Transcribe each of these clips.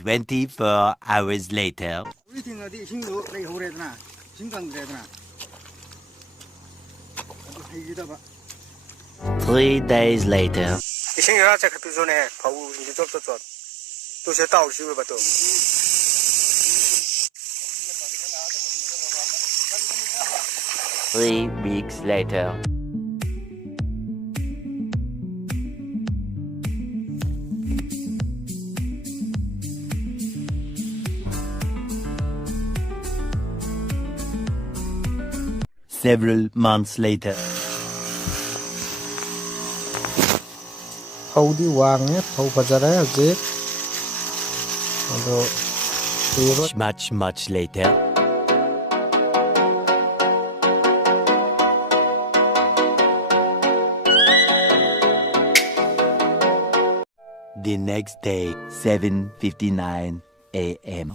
24 hours later. 3 days later. 3 weeks later. Several months later. Faudi wang Fao fazare hojik. Much later. The next day, 7:59 a.m.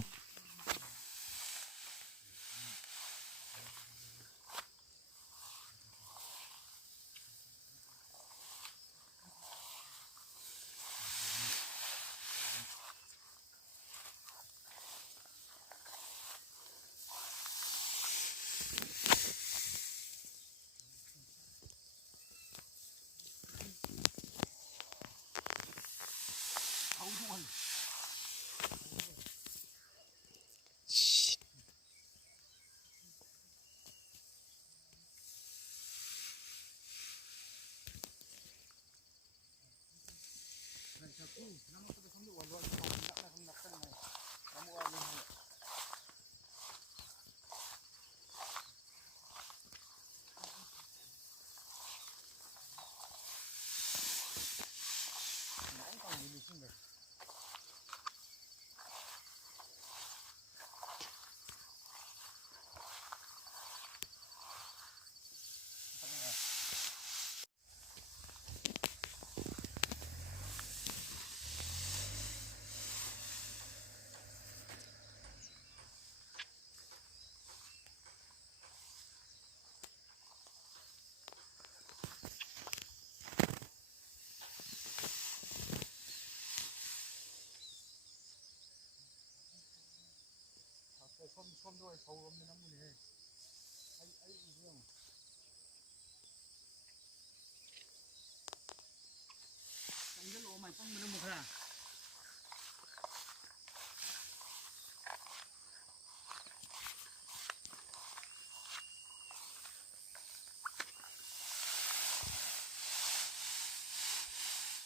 Anh rất lộ mày không mình đâu một cái à?